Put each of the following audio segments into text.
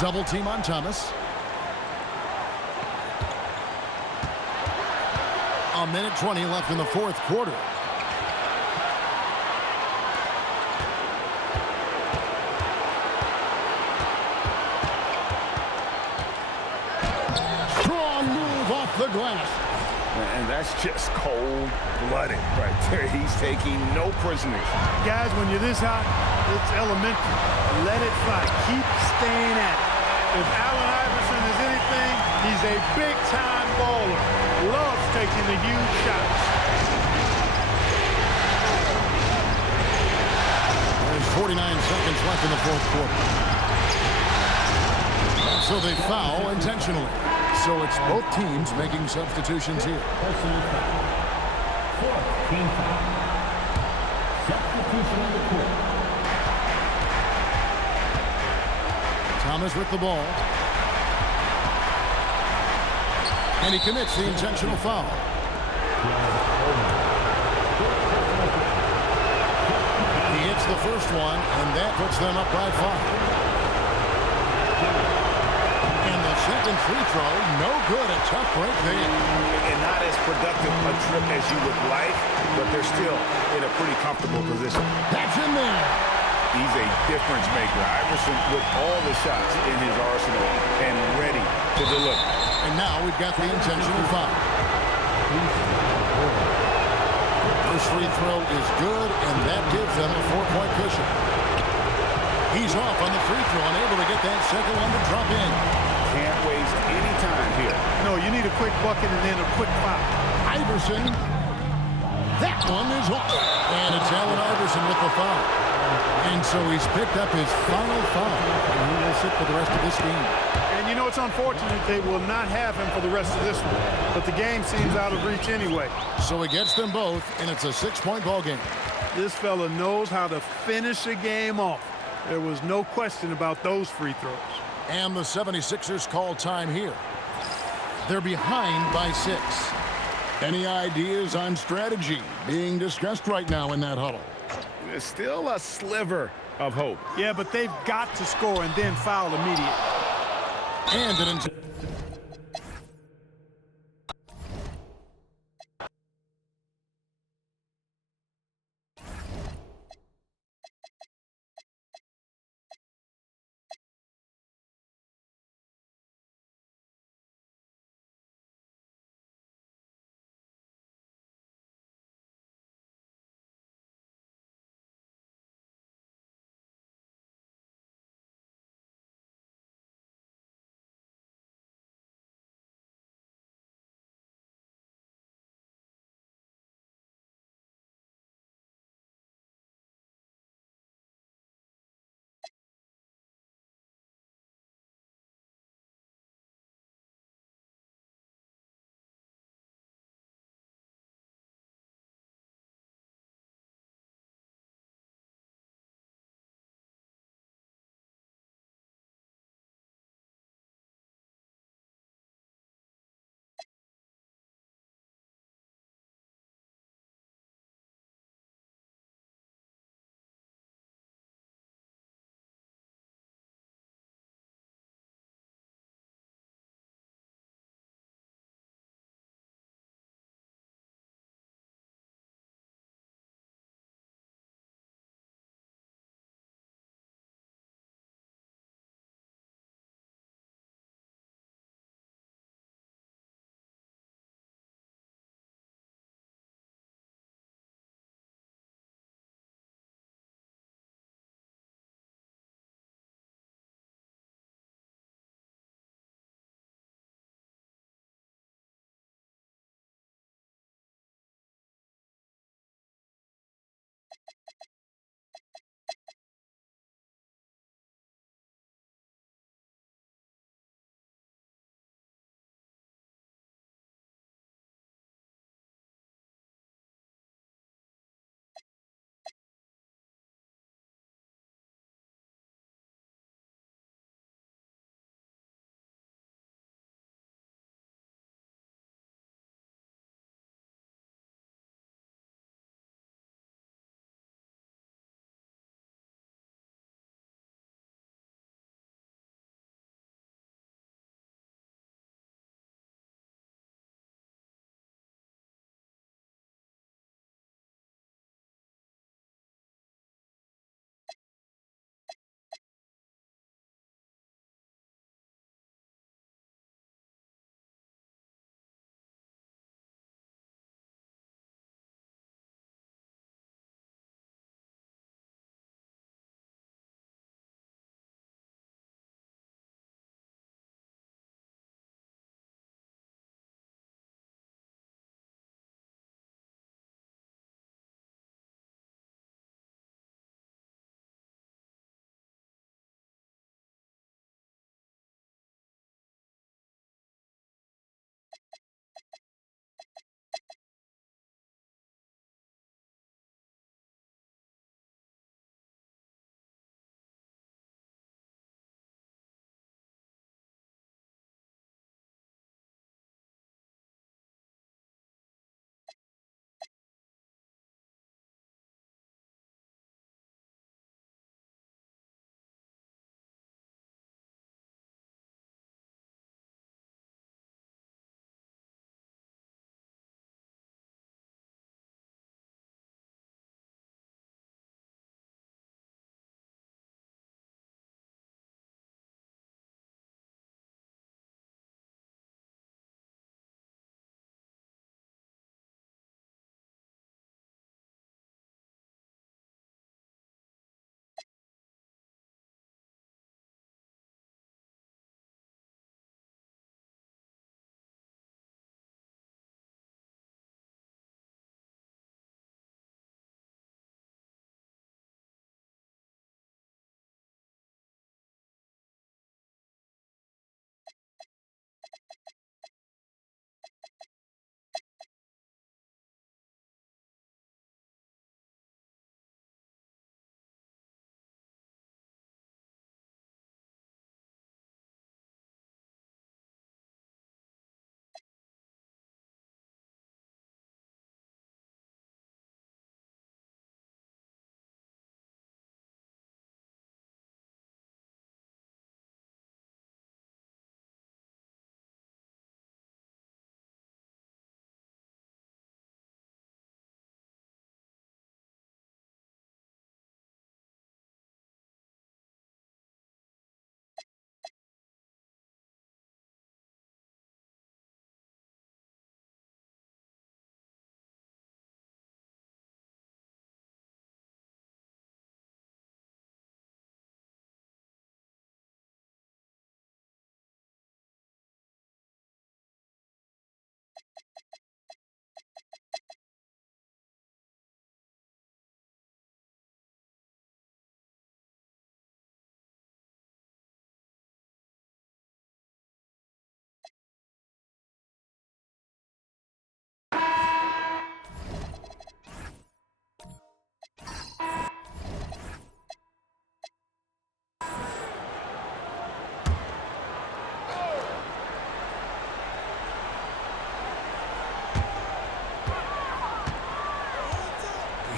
Double team on Thomas. A minute 20 left in the fourth quarter. Strong move off the glass. And that's just cold-blooded right there. He's taking no prisoners. Guys, when you're this hot, it's elementary. Let it fly. Keep staying at it. If Allen Iverson is anything, he's a big-time baller. Loves taking the huge shots. There's 49 seconds left in the fourth quarter. So they foul intentionally. So it's both teams making substitutions here. Personal foul. Fourth team foul. Substitution on the court. Thomas with the ball. And he commits the intentional foul. He hits the first one, and that puts them up by 5. And the second free throw, no good. A tough break there. And not as productive a trip as you would like, but they're still in a pretty comfortable position. That's in there. He's a difference maker. Iverson with all the shots in his arsenal and ready to deliver. And now we've got the intentional foul. First free throw is good, and that gives them a 4-point cushion. He's off on the free throw and able to get that second one to drop in. Can't waste any time here. No, you need a quick bucket and then a quick foul. Iverson. That one is off. And it's Allen Iverson with the foul. And so he's picked up his final foul. And he will sit for the rest of this game. And you know, it's unfortunate they will not have him for the rest of this one. But the game seems out of reach anyway. So he gets them both, and it's a 6-point ball game. This fella knows how to finish a game off. There was no question about those free throws. And the 76ers call time here. They're behind by 6. Any ideas on strategy being discussed right now in that huddle? There's still a sliver of hope. Yeah, but they've got to score and then foul immediately. And an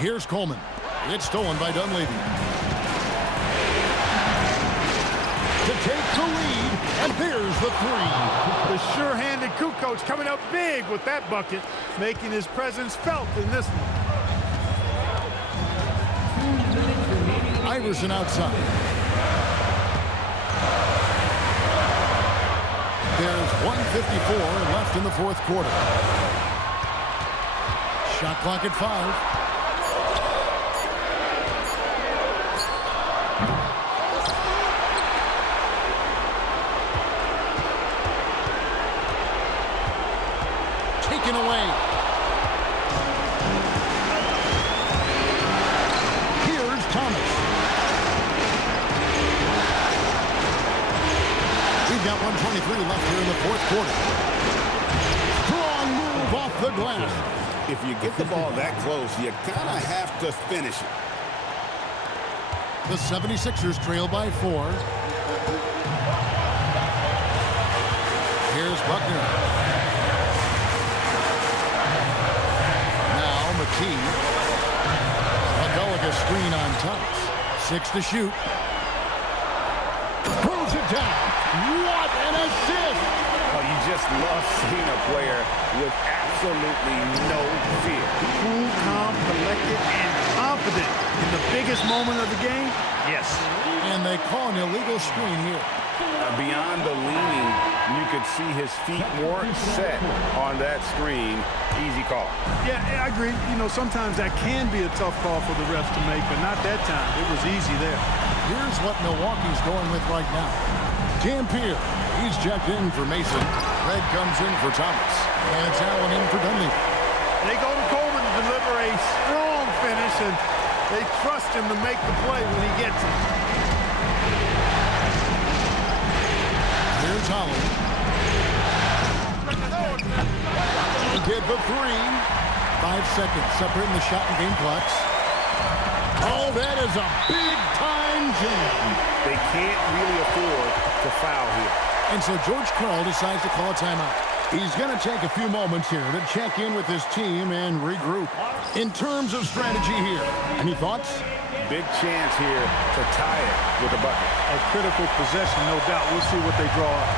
Here's Coleman. It's stolen by Dunleavy. To take the lead, and there's the three. The sure-handed Kukoc coming up big with that bucket, making his presence felt in this one. Iverson outside. There's 1:54 left in the fourth quarter. Shot clock at 5. Taken away. Here's Thomas. We've got 1:23 left here in the fourth quarter. Strong move off the glass. If you get the ball that close, you kind of have to finish it. The 76ers trail by 4. Here's Buckner. Now McKee. McGulligan screen on Thomas. 6 to shoot. Throws it down. What an assist! Oh, you just love seeing a player with absolutely no fear. Cool, calm, collected, and confident in the biggest moment of the game. Yes. And they call an illegal screen here. Beyond the leaning, you could see his feet weren't set on that screen. Easy call. Yeah, I agree. You know, sometimes that can be a tough call for the refs to make, but not that time. It was easy there. Here's what Milwaukee's going with right now. Dampier. He's checked in for Mason. Red comes in for Thomas. And it's Allen in for Dunleavy. They go to Coleman to deliver a strong finish, and they trust him to make the play when he gets it. Here's Holland. Get the 3. 5 seconds separating the shot and game clocks. Oh, that is a big-time jam. They can't really afford to foul here. And so George Karl decides to call a timeout. He's going to take a few moments here to check in with his team and regroup. In terms of strategy here, any thoughts? Big chance here to tie it with a bucket. A critical possession, no doubt. We'll see what they draw up.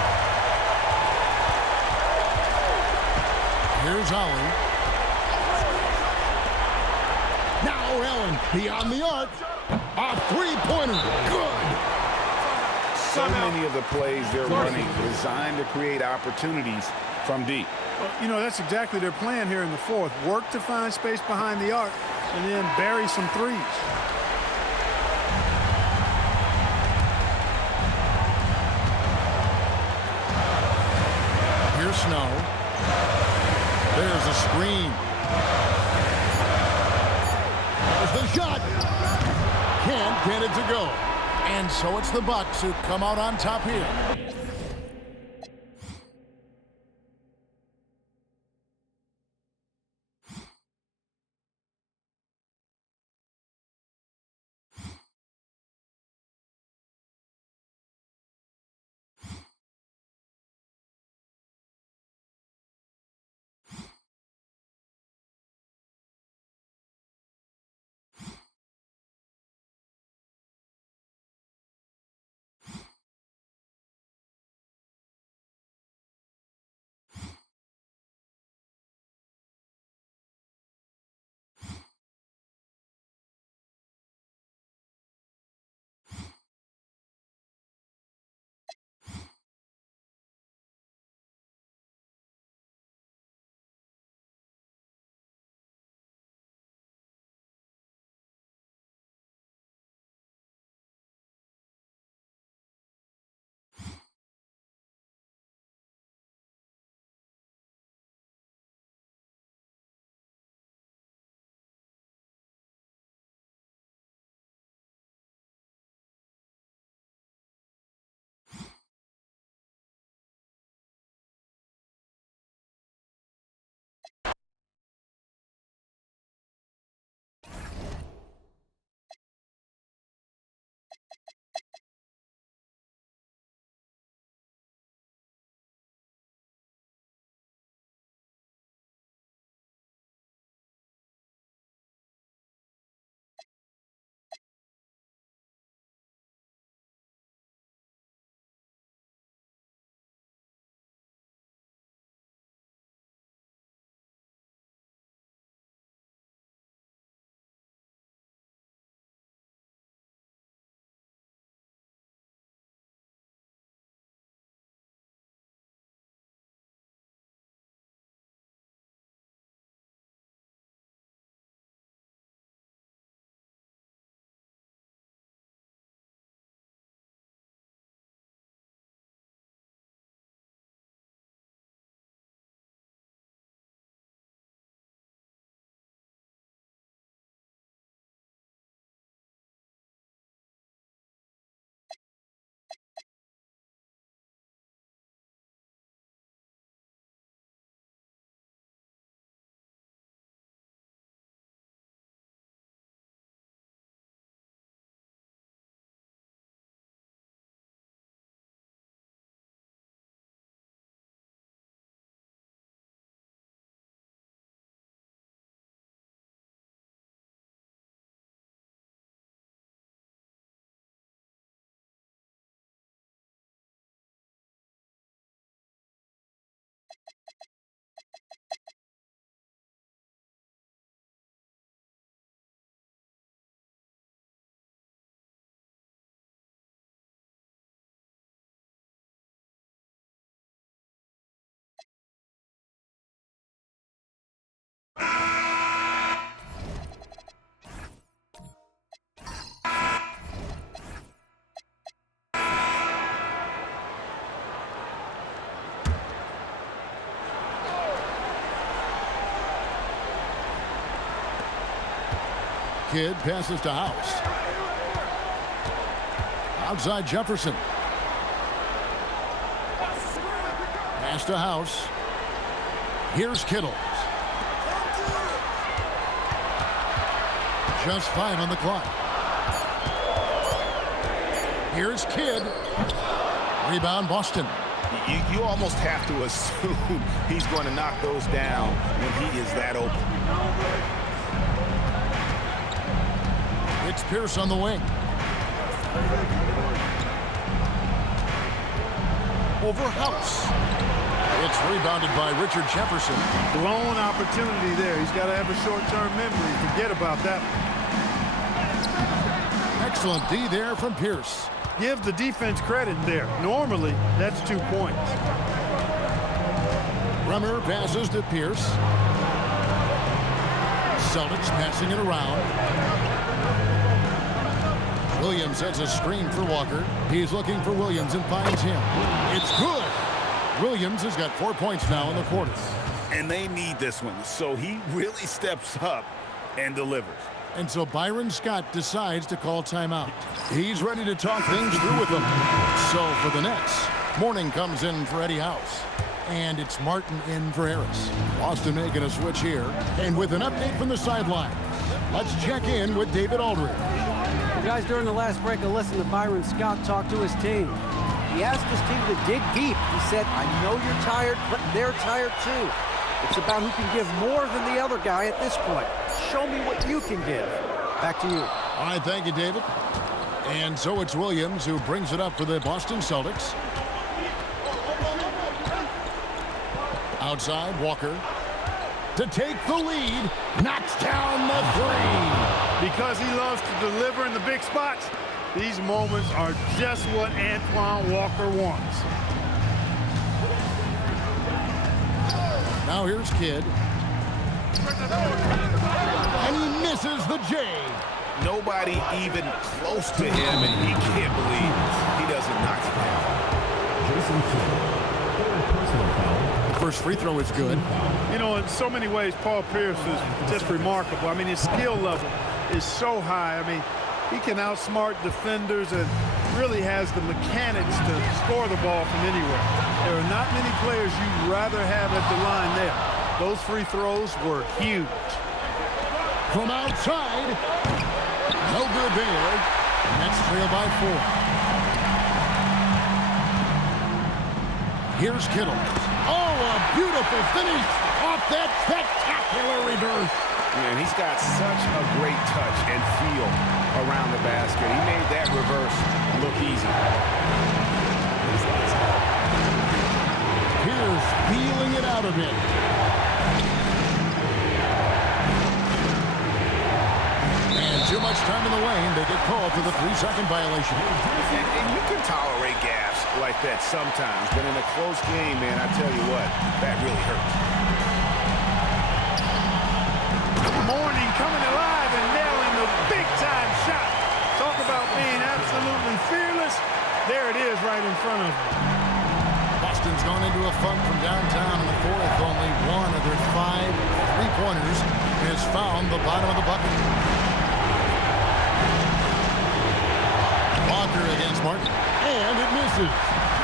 Here's Holland. Now Allen beyond the arc. A three-pointer. Good. So many of the plays they're running designed to create opportunities from deep. Well, you know, that's exactly their plan here in the fourth. Work to find space behind the arc and then bury some threes. Here's Snow. There's a screen. There's the shot. Can't get it to go. And so it's the Bucks who come out on top here. Kidd passes to House. Outside Jefferson. Pass to House. Here's Kittle. Just 5 on the clock. Here's Kidd. Rebound Boston. You almost have to assume he's going to knock those down when he is that open. It's Pierce on the wing. Over House. It's rebounded by Richard Jefferson. Blown opportunity there. He's got to have a short-term memory. Forget about that one. Excellent D there from Pierce. Give the defense credit there. Normally, that's 2 points. Bremer passes to Pierce. Celtics passing it around. Williams has a screen for Walker. He's looking for Williams and finds him. It's good. Williams has got 4 points now in the quarter. And they need this one, so he really steps up and delivers. And so Byron Scott decides to call timeout. He's ready to talk things through with them. So for the Nets, Mourning comes in for Eddie House. And it's Martin in for Harris. Boston making a switch here. And with an update from the sideline, let's check in with David Aldridge. You guys, during the last break, I listened to Byron Scott talk to his team. He asked his team to dig deep. He said, I know you're tired, but they're tired too. It's about who can give more than the other guy at this point. Show me what you can give. Back to you. All right, thank you, David. And so it's Williams who brings it up for the Boston Celtics. Outside, Walker. To take the lead, knocks down the three. Because he loves to deliver in the big spots, these moments are just what Antoine Walker wants. Now here's Kidd. And he misses the J. Nobody even close to him, and he can't believe he doesn't knock it down. Jason Kidd, third personal foul. The first free throw is good. You know, in so many ways, Paul Pierce is just remarkable. I mean, his skill level is so high. I mean, he can outsmart defenders and really has the mechanics to score the ball from anywhere. There are not many players you'd rather have at the line there. Those free throws were huge. From outside, no good there. Nets trail by 4. Here's Kittle. Oh, a beautiful finish off that spectacular reverse. Man, he's got such a great touch and feel around the basket. He made that reverse look easy. Pierce feeling it out a bit. And too much time in the lane. They get called for the 3-second violation. And you can tolerate gaffes like that sometimes, but in a close game, man, I tell you what, that really hurts. Mourning coming alive and nailing the big-time shot. Talk about being absolutely fearless. There it is right in front of him. Boston's gone into a funk from downtown in the fourth. Only one of their 5 3-pointers has found the bottom of the bucket. Walker against Martin, and it misses.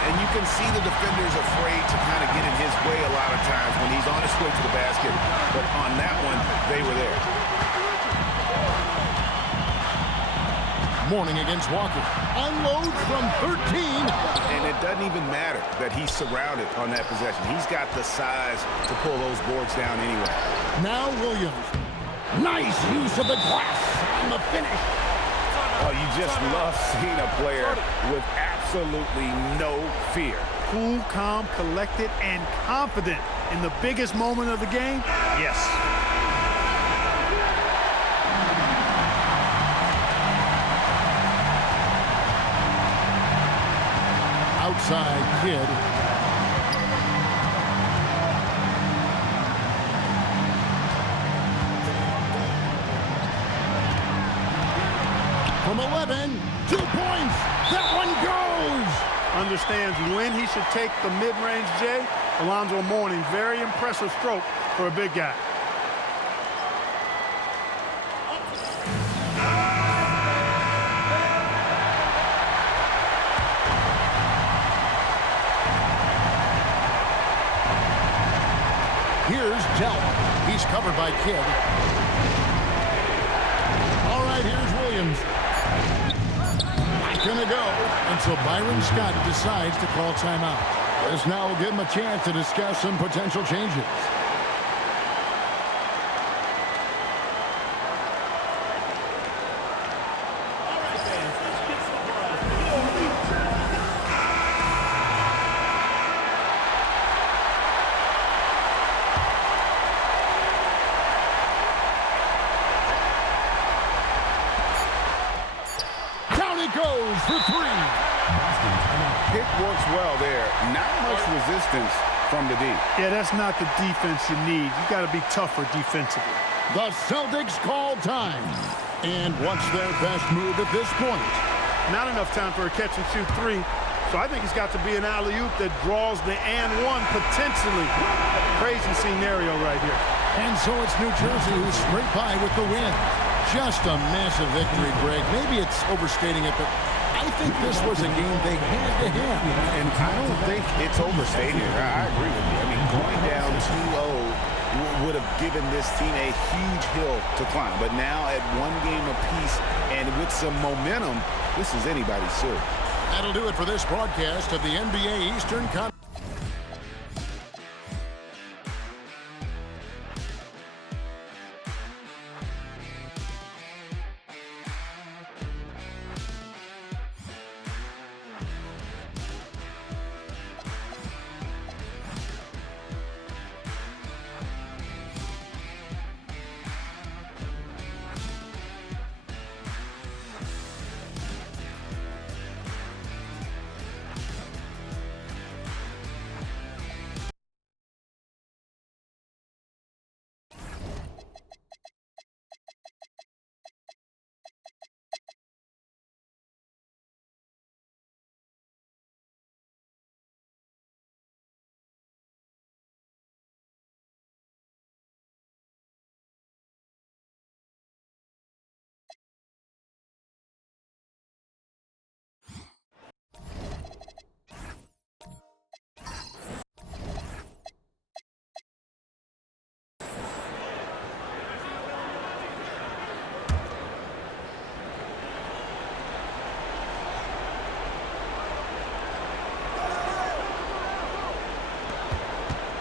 And you can see the defenders afraid to kind of get in his way a lot of times when he's on his way to the basket. But on that one, they were there. Mourning against Walker. Unloads from 13. And it doesn't even matter that he's surrounded on that possession. He's got the size to pull those boards down anyway. Now Williams. Nice use of the glass on the finish. Oh, you just love seeing a player with absolutely no fear. Cool, calm, collected, and confident in the biggest moment of the game? Yes. Outside Kidd. From 11, 2 points. That one goes. Understands when he should take the mid-range J. Alonzo Mourning, very impressive stroke for a big guy. Delp. He's covered by Kidd. All right, here's Williams. Not gonna go. And so Byron Scott decides to call timeout. This now will give him a chance to discuss some potential changes. Goes for three. Pick works well there. Not much resistance from the D. Yeah, that's not the defense you need. You got to be tougher defensively. The Celtics call time. And what's their best move at this point? Not enough time for a catch-and-shoot three. So I think it's got to be an alley-oop that draws the and one potentially. Crazy scenario right here. And so it's New Jersey who's straight by with the win. Just a massive victory, Greg. Maybe it's overstating it, but I think this was a game they had to have. And I don't think it's overstating it. I agree with you. I mean, going down 2-0 would have given this team a huge hill to climb. But now at one game apiece and with some momentum, this is anybody's series. That'll do it for this broadcast of the NBA Eastern Conference.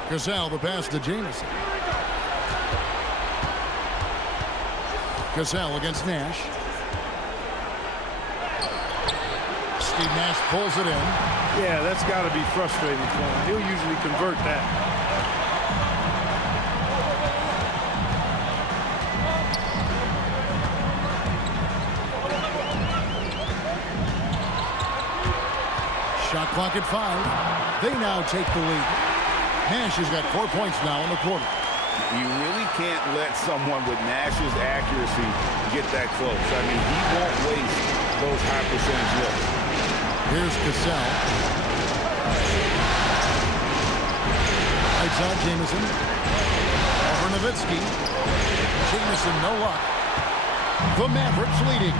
Cassell, the pass to Jamison. Cassell against Nash. Steve Nash pulls it in. Yeah, that's got to be frustrating for him. He'll usually convert that. Shot clock at 5. They now take the lead. Nash has got 4 points now in the quarter. You really can't let someone with Nash's accuracy get that close. I mean, he won't waste those high percentage looks. Here's Cassell. Lights out Jamison. Over Nowitzki. Jamison, no luck. The Mavericks leading.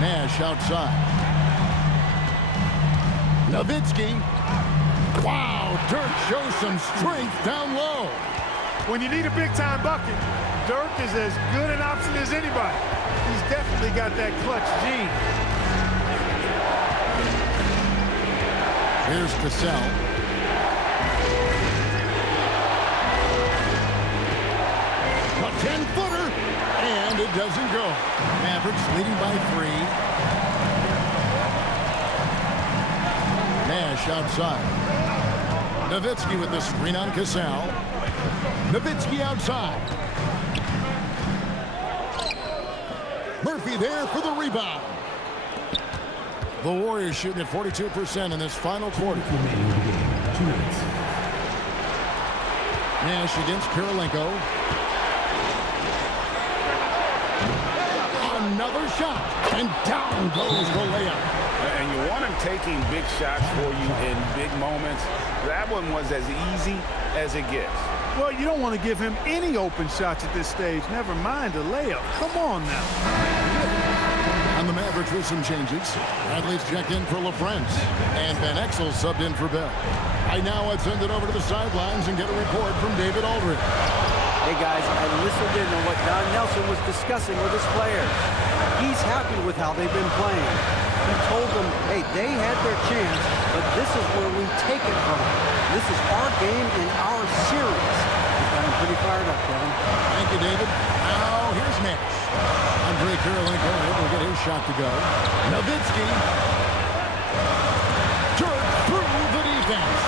Nash outside. Nowitzki. Wow, Dirk shows some strength down low. When you need a big-time bucket, Dirk is as good an option as anybody. He's definitely got that clutch gene. Here's Cassell. A 10-footer, and it doesn't go. Mavericks leading by 3. Nash outside. Nowitzki with the screen on Cassell. Nowitzki outside. Murphy there for the rebound. The Warriors shooting at 42% in this final quarter. Nash against Kirilenko. Another shot, and down goes the layup. And you want him taking big shots for you in big moments. That one was as easy as it gets. Well, you don't want to give him any open shots at this stage. Never mind a layup. Come on now. And the Mavericks with some changes. Bradley's checked in for LaFrance. And Van Exel subbed in for Bell. Right now, let's send it over to the sidelines and get a report from David Aldridge. Hey guys, I listened in on what Don Nelson was discussing with his players. He's happy with how they've been playing. He told them, hey, they had their chance, but this is where we take it from them. This is our game and our series. He's got him pretty fired up, Kevin. Thank you, David. Now, here's Nash. Andre Kirilenko able to get his shot to go. Nowitzki. Jerk through the defense.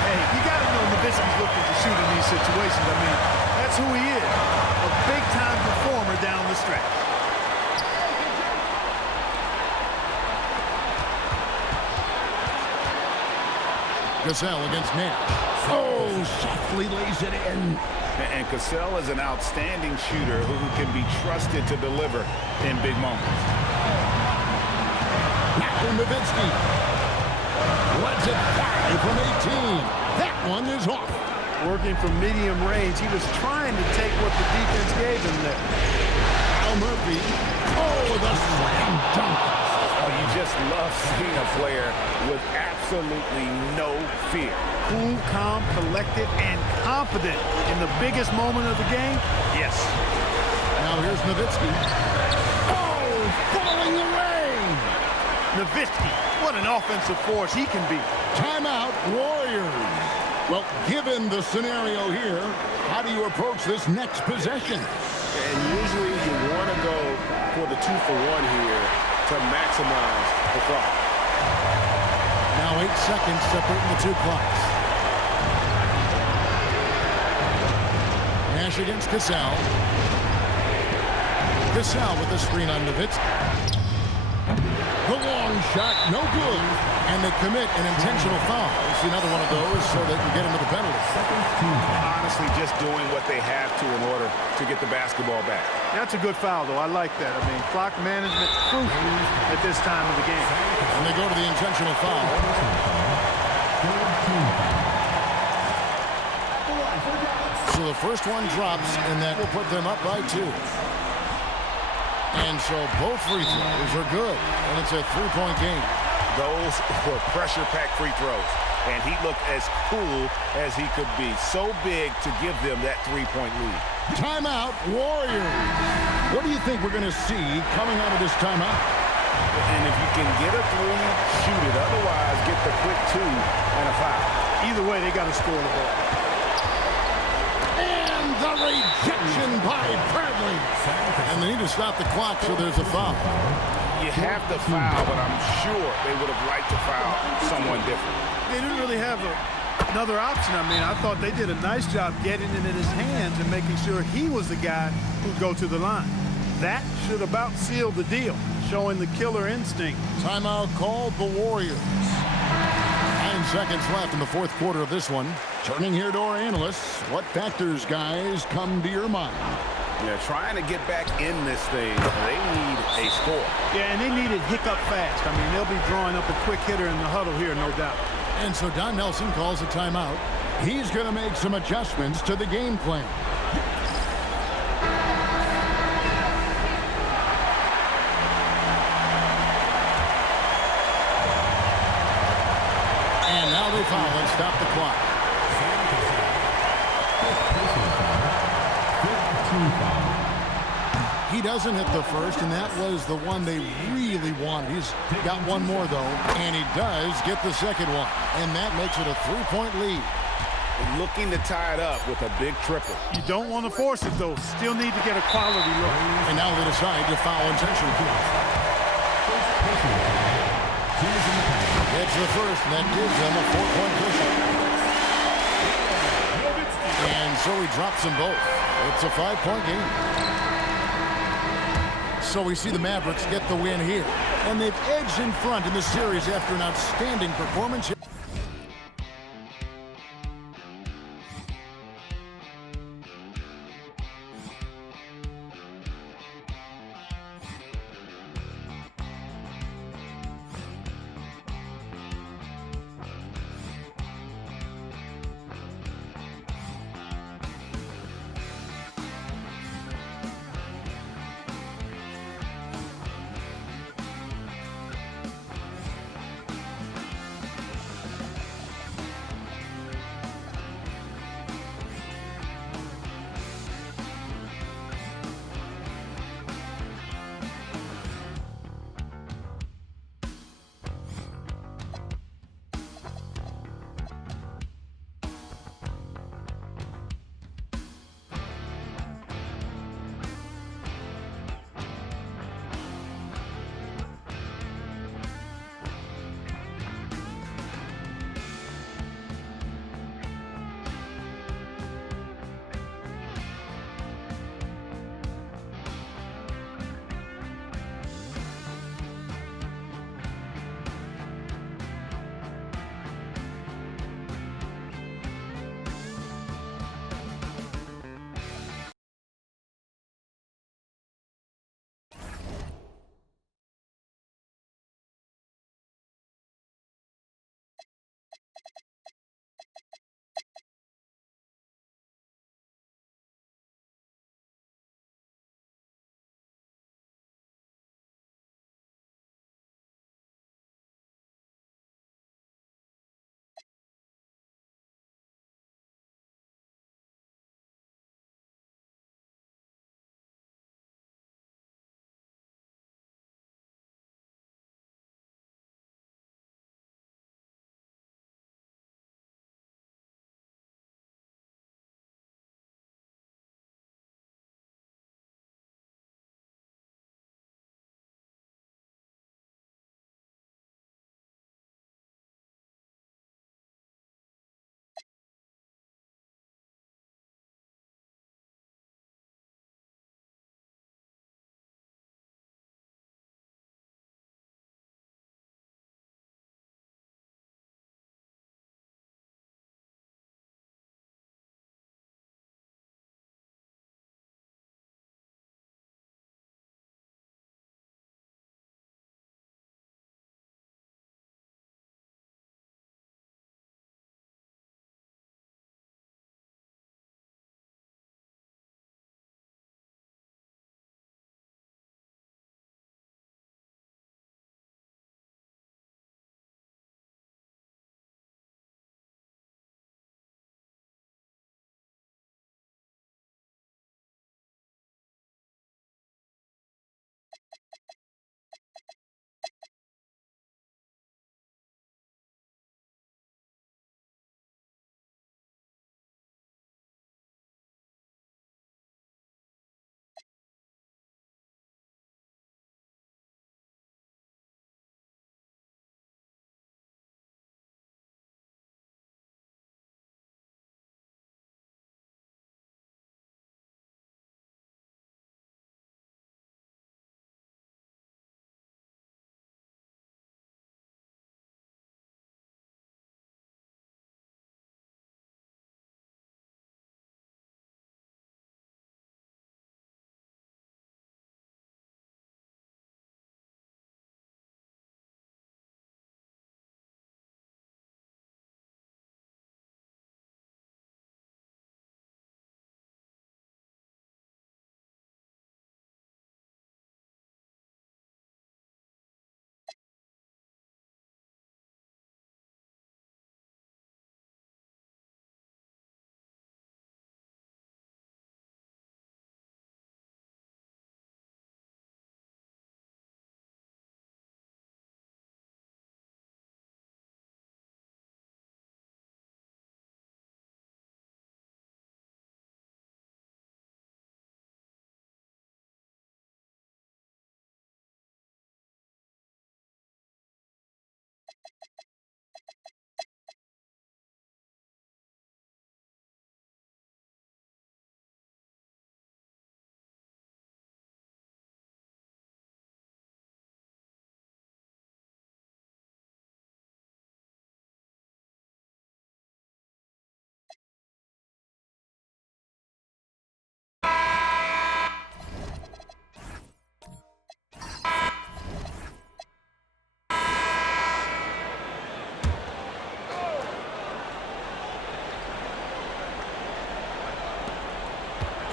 Hey, you got to know Nowitzki's looking to shoot in these situations. I mean, that's who he is. A big-time performer down the stretch. Cassell against Nash. Oh, softly lays it in. And Cassell is an outstanding shooter who can be trusted to deliver in big moments. Now Nowitzki. Lets it fly from 18. That one is off. Working from medium range, he was trying to take what the defense gave him there. Al Murphy. Oh, the slam dunk. Oh, you just love seeing a player with absolutely no fear. Cool, calm, collected, and confident in the biggest moment of the game? Yes. Now here's Nowitzki. Oh, falling away. Nowitzki, what an offensive force he can be. Timeout, Warriors. Well, given the scenario here, how do you approach this next possession? And usually you want to go for the 2-for-1 here to maximize the clock. Now 8 seconds separating the two clocks. Nash against Cassell. Cassell with the screen on Nowitzki. The long shot, no good. And they commit an intentional foul. It's another one of those so they can get into the penalty. Honestly, just doing what they have to in order to get the basketball back. That's a good foul, though. I like that. I mean, clock management crucial at this time of the game. And they go to the intentional foul. So the first one drops, and that will put them up by 2. And so both free throws are good, and it's a 3-point game. Those were pressure-packed free throws, and he looked as cool as he could be. So big to give them that 3-point lead. Timeout, Warriors. What do you think we're going to see coming out of this timeout? And if you can get a 3, shoot it. Otherwise, get the quick 2 and a foul. Either way, they got to score the ball. And the rejection by Bradley. And they need to stop the clock, so there's a foul. You have to foul, but I'm sure they would have liked to foul someone different. They didn't really have another option. I mean, I thought they did a nice job getting it in his hands and making sure he was the guy who'd go to the line. That should about seal the deal, showing the killer instinct. Timeout called the Warriors. 9 seconds left in the fourth quarter of this one. Turning here to our analysts, what factors, guys, come to your mind? Yeah, trying to get back in this thing, they need a score. Yeah, and they need it hiccup fast. I mean, they'll be drawing up a quick hitter in the huddle here, no doubt. And so Don Nelson calls a timeout. He's going to make some adjustments to the game plan. And now they foul and stop the clock. He doesn't hit the first, and that was the one they really wanted. He's got one more, though, and he does get the second one. And that makes it a 3-point lead. Looking to tie it up with a big triple. You don't want to force it, though. Still need to get a quality look. And now they decide to foul intentionally. It's the first, and that gives them a 4-point cushion. And so he drops them both. It's a 5-point game. So we see the Mavericks get the win here. And they've edged in front in the series after an outstanding performance.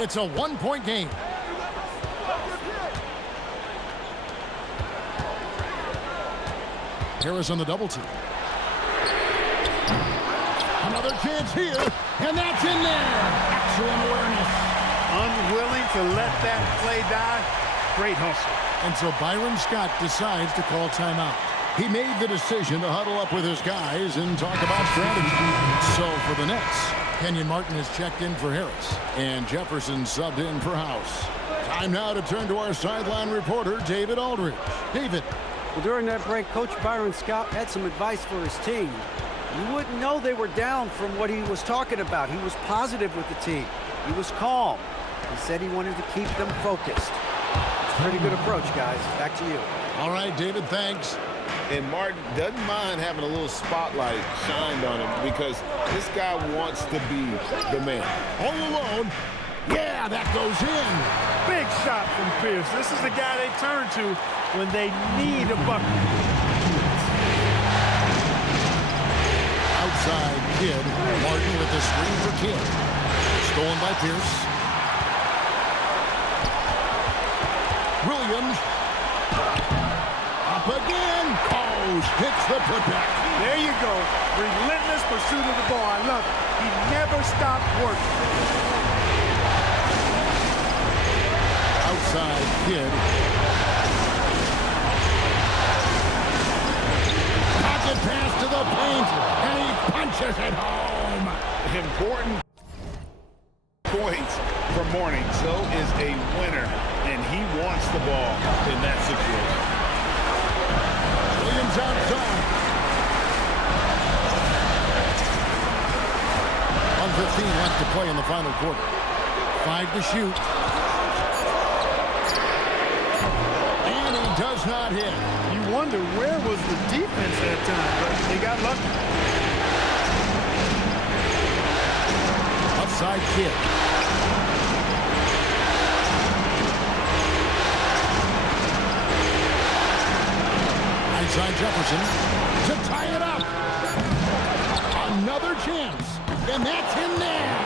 It's a one-point game. Harris on the double team. Another chance here, and that's in there. Excellent awareness. Unwilling to let that play die. Great hustle. And so Byron Scott decides to call timeout. He made the decision to huddle up with his guys and talk about strategy. So for the Nets, Kenyon Martin has checked in for Harris, and Jefferson subbed in for House. Time now to turn to our sideline reporter, David Aldridge. David. Well, during that break, Coach Byron Scott had some advice for his team. You wouldn't know they were down from what he was talking about. He was positive with the team. He was calm. He said he wanted to keep them focused. It's a pretty good approach, guys. Back to you. All right, David, thanks. And Martin doesn't mind having a little spotlight shined on him because this guy wants to be the man. All alone. Yeah, that goes in. Big shot from Pierce. This is the guy they turn to when they need a bucket. Outside Kidd. Martin with the screen for Kidd. Stolen by Pierce. Williams. Up again. Oh, hits the putback. There you go. Relentless pursuit of the ball. I love it. He never stopped working. Outside Kidd. Pocket pass to the paint, and he punches it home. Important points for Mourning. So is a winner, and he wants the ball in that situation. Williams outside. 1:15 left to play in the final quarter. 5 to shoot. And he does not hit. You wonder where was the defense that time, but they got lucky. Outside Kidd. Inside Jefferson to tie it up. Another chance, and that's in there.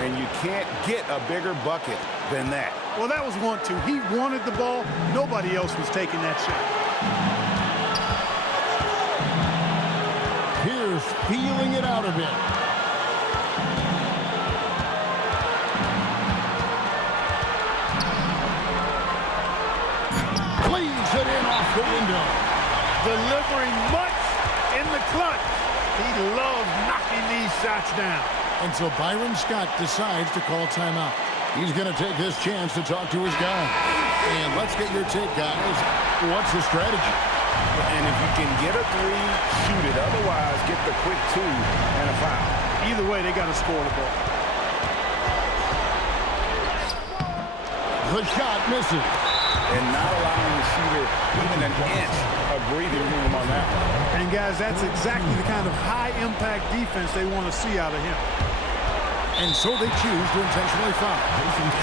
And you can't get a bigger bucket than that. Well, that was 1-2. He wanted the ball. Nobody else was taking that shot. Pierce feeling it out a bit. Leaves it in off the window. Delivering much in the clutch. He loves knocking these shots down. And so Byron Scott decides to call timeout. He's going to take this chance to talk to his guys. And let's get your take, guys. What's the strategy? And if you can get a three, shoot it. Otherwise, get the quick 2 and a foul. Either way, they got to score the ball. The shot misses. And not allowing the shooter even an inch of breathing room on that one. And, guys, that's exactly the kind of high-impact defense they want to see out of him. And so they choose to intentionally foul.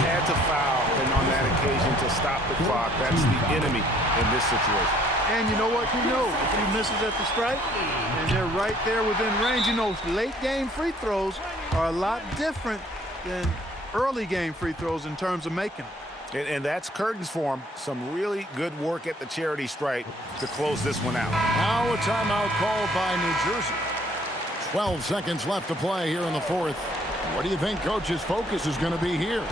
Had to foul, and on that occasion to stop the clock. That's the enemy in this situation. And you know what? You know, if he misses at the stripe, and they're right there within range, you know, late-game free throws are a lot different than early-game free throws in terms of making them. And that's curtains for him. Some really good work at the charity stripe to close this one out. Now a timeout called by New Jersey. 12 seconds left to play here in the fourth. What do you think Coach's focus is going to be here?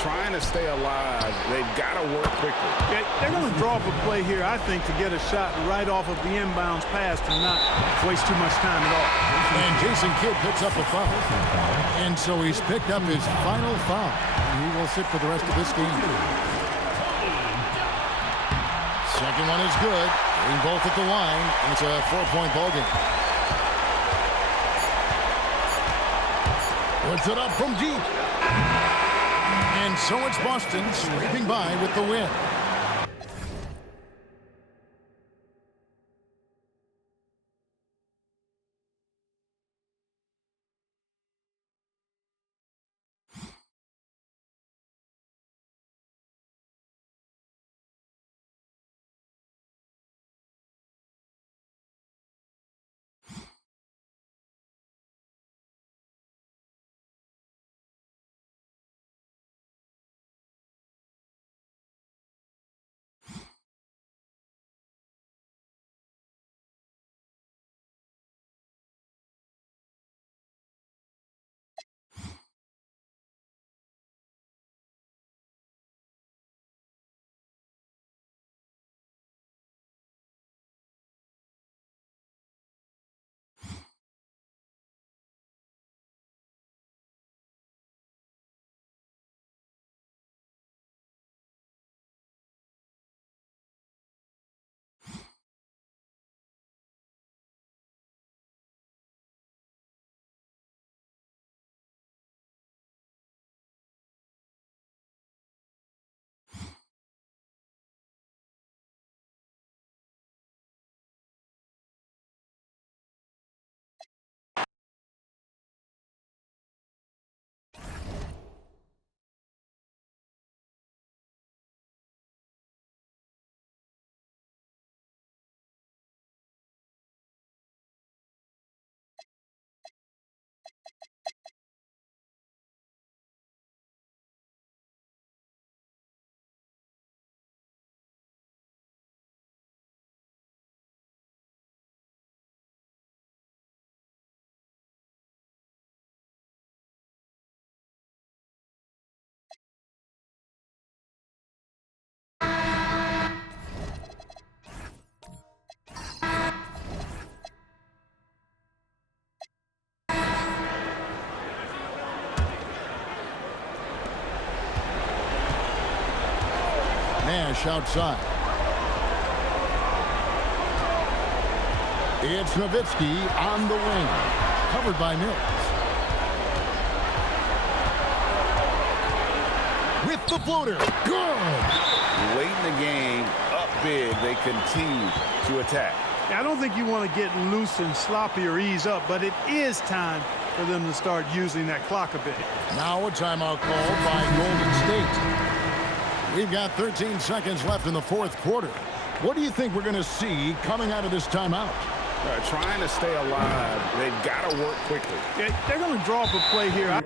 Trying to stay alive. They've got to work quickly. They're going to draw up a play here, I think, to get a shot right off of the inbounds pass to not waste too much time at all. And Jason Kidd picks up a foul. And so he's picked up his final foul. And he will sit for the rest of this game. Second one is good. Getting both at the line. And it's a 4-point ball game. Puts it up from deep. And so it's Boston scraping by with the win. rush outside. It's Nowitzki on the wing. Covered by Mills. With the floater. Good. Late in the game, up big, they continue to attack. I don't think you want to get loose and sloppy or ease up, but it is time for them to start using that clock a bit. Now a timeout called by Golden State. We've got 13 seconds left in the fourth quarter. What do you think we're going to see coming out of this timeout? Trying to stay alive, they've got to work quickly. They're going to draw up a play here.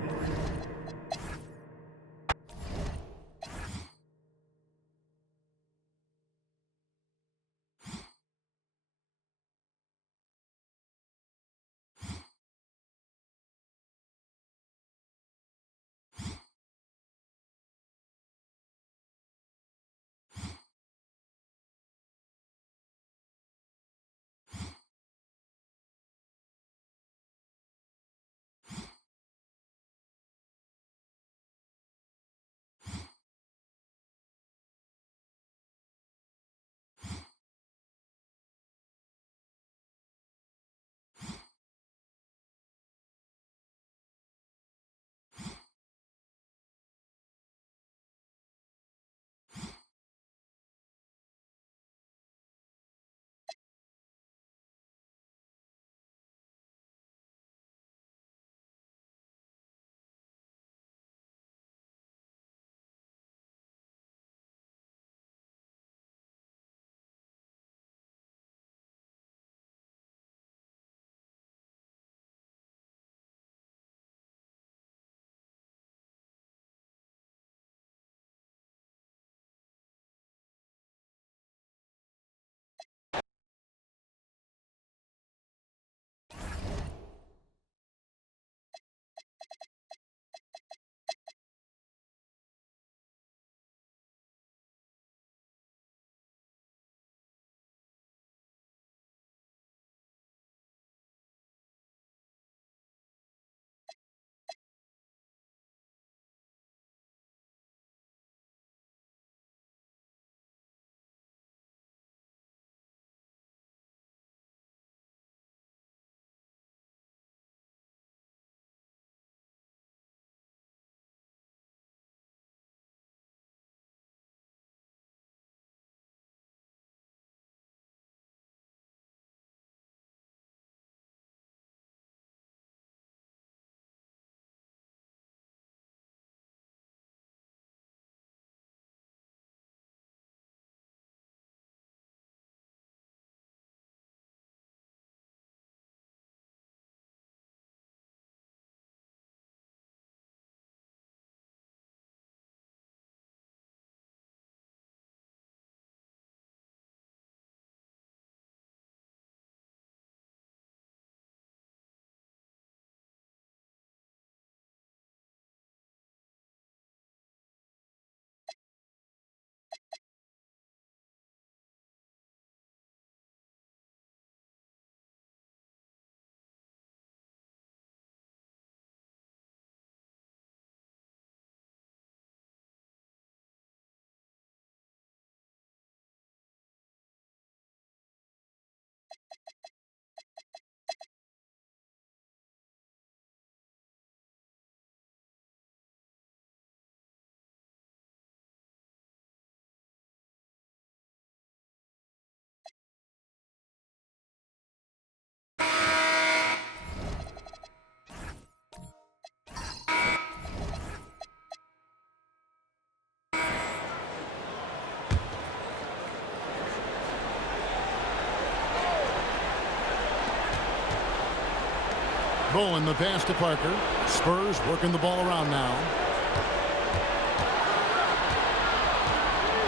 Bowen the pass to Parker. Spurs working the ball around now.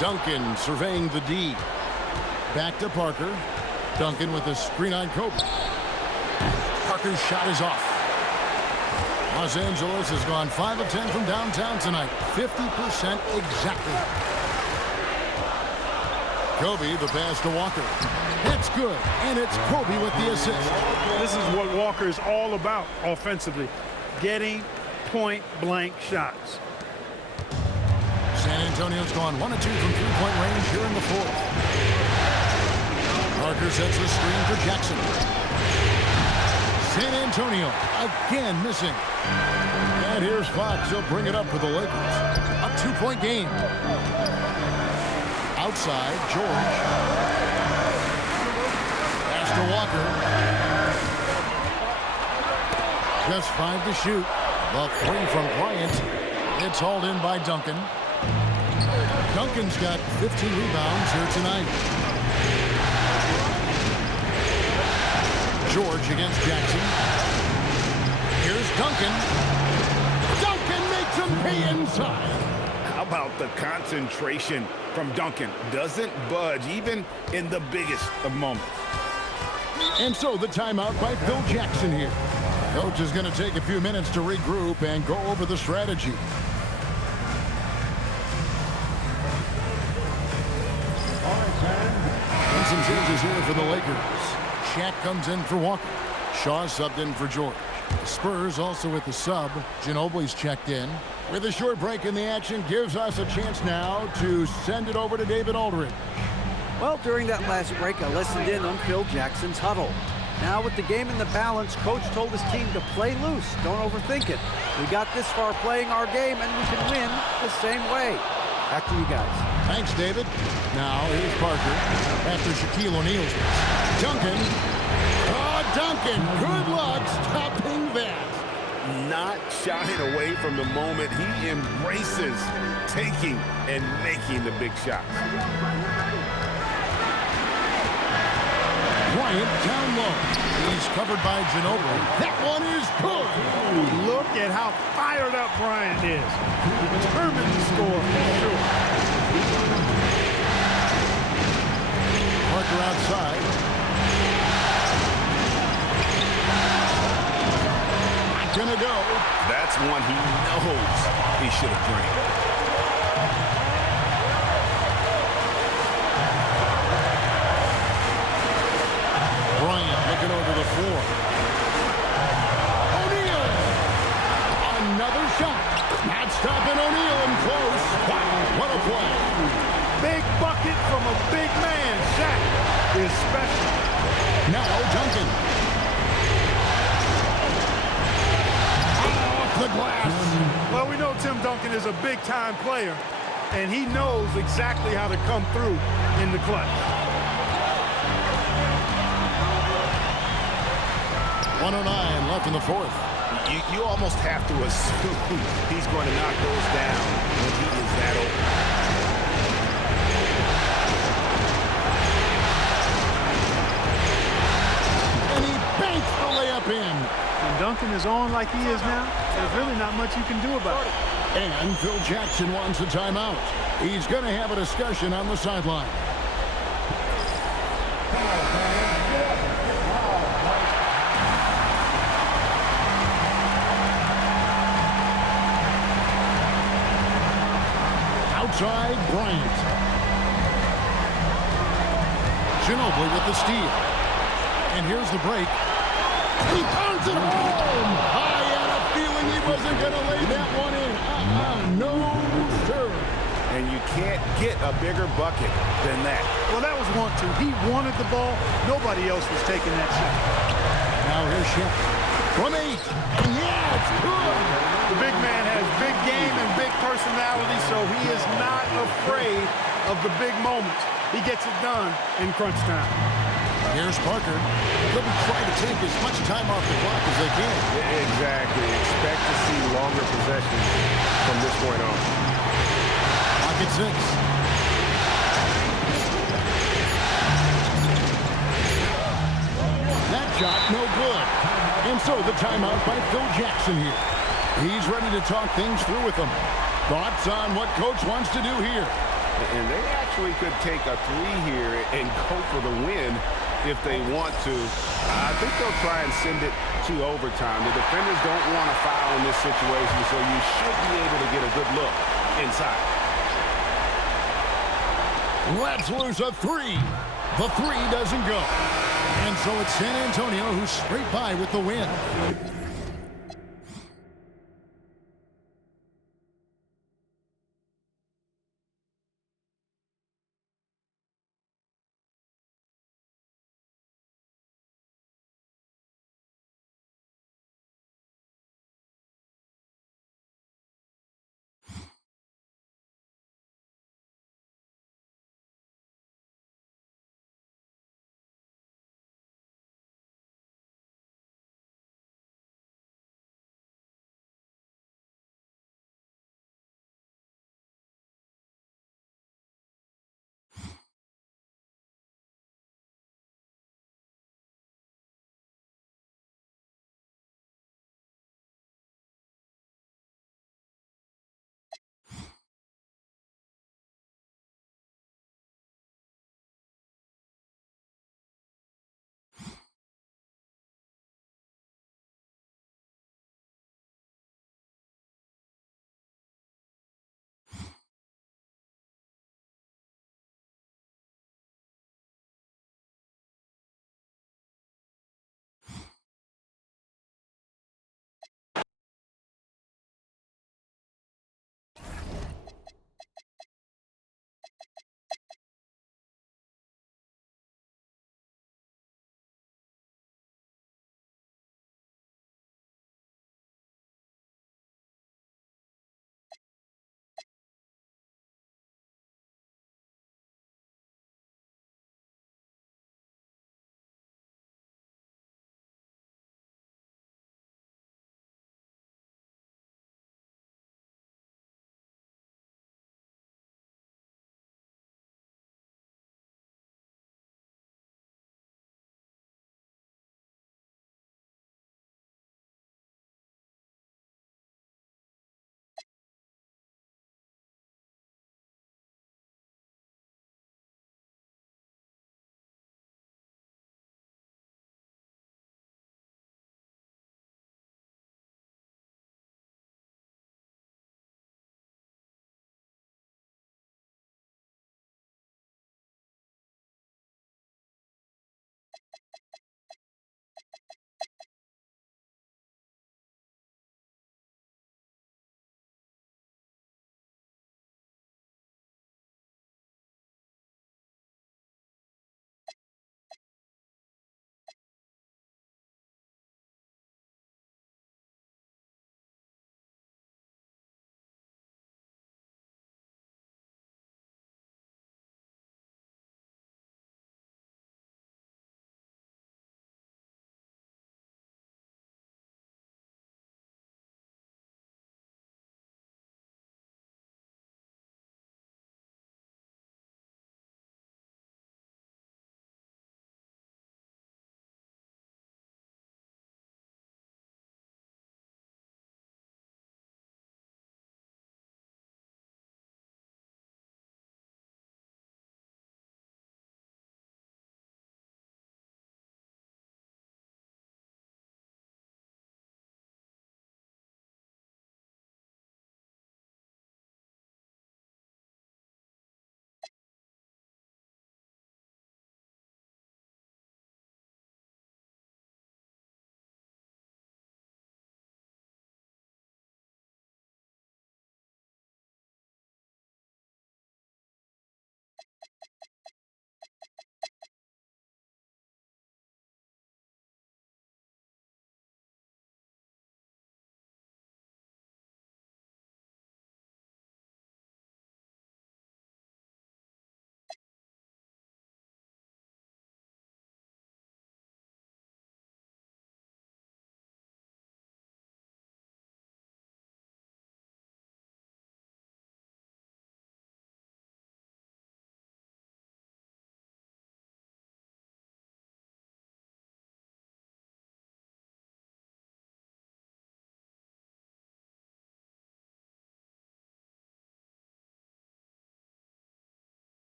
Duncan surveying the D. Back to Parker. Duncan with a screen on Kobe. Parker's shot is off. Los Angeles has gone 5 of 10 from downtown tonight. 50% exactly. Kobe the pass to Walker. That's good, and it's Kobe with the assist. This is what Walker is all about offensively, getting point-blank shots. San Antonio's gone 1 of 2 from three-point range here in the fourth. Parker sets the screen for Jackson. San Antonio again missing. And here's Fox. He'll bring it up for the Lakers. A 2-point game. Outside, George. Pass to Walker. Just 5 to shoot. The 3 from Bryant. It's hauled in by Duncan. Duncan's got 15 rebounds here tonight. George against Jackson. Here's Duncan. Duncan makes him pay inside. How about the concentration from Duncan? Doesn't budge even in the biggest of moments. And so the timeout by Phil Jackson here. Coach is going to take a few minutes to regroup and go over the strategy. And some changes here for the Lakers. Shaq comes in for Walker. Shaw subbed in for George. The Spurs also with the sub. Ginobili's checked in. With a short break in the action, gives us a chance now to send it over to David Aldridge. Well, during that last break, I listened in on Phil Jackson's huddle. Now with the game in the balance, Coach told his team to play loose. Don't overthink it. We got this far playing our game, and we can win the same way. Back to you guys. Thanks, David. Now here's Parker after Shaquille O'Neal's miss. Duncan. Oh, Duncan. Good luck stopping that. Not shying away from the moment. He embraces taking and making the big shots. Bryant down low. He's covered by Ginobili. That one is good. Look at how fired up Bryant is. Determined to score for sure. Parker outside. Gonna go. That's one he knows he should have drained. Bryant looking over the floor. O'Neal. Another shot. Not stopping O'Neal in close. Wow, what a play. Big bucket from a big man. Shaq is special. Now Duncan. The glass. Well, we know Tim Duncan is a big-time player, and he knows exactly how to come through in the clutch. 109 left in the fourth. You almost have to assume he's going to knock those down when he is that open. And he banks the layup in. When Duncan is on like he is now, there's really not much you can do about it. And Phil Jackson wants a timeout. He's going to have a discussion on the sideline. Outside, Bryant. Ginobili with the steal. And here's the break. He turns it home! I had a feeling he wasn't going to lay that one in. No, sir. And you can't get a bigger bucket than that. Well, that was 1-2. He wanted the ball. Nobody else was taking that shot. Now here's Shaq. From 8. And yeah, it's good. The big man has big game and big personality, so he is not afraid of the big moments. He gets it done in crunch time. Here's Parker. They'll be trying to take as much time off the clock as they can. Exactly. Expect to see longer possessions from this point on. Pocket 6. That shot, no good. And so the timeout by Phil Jackson here. He's ready to talk things through with them. Thoughts on what Coach wants to do here? And they actually could take a 3 here and go for the win if they want to. I think they'll try and send it to overtime. The defenders don't want to foul in this situation, so you should be able to get a good look inside. Let's lose a 3. The 3 doesn't go. And so it's San Antonio who's straight by with the win.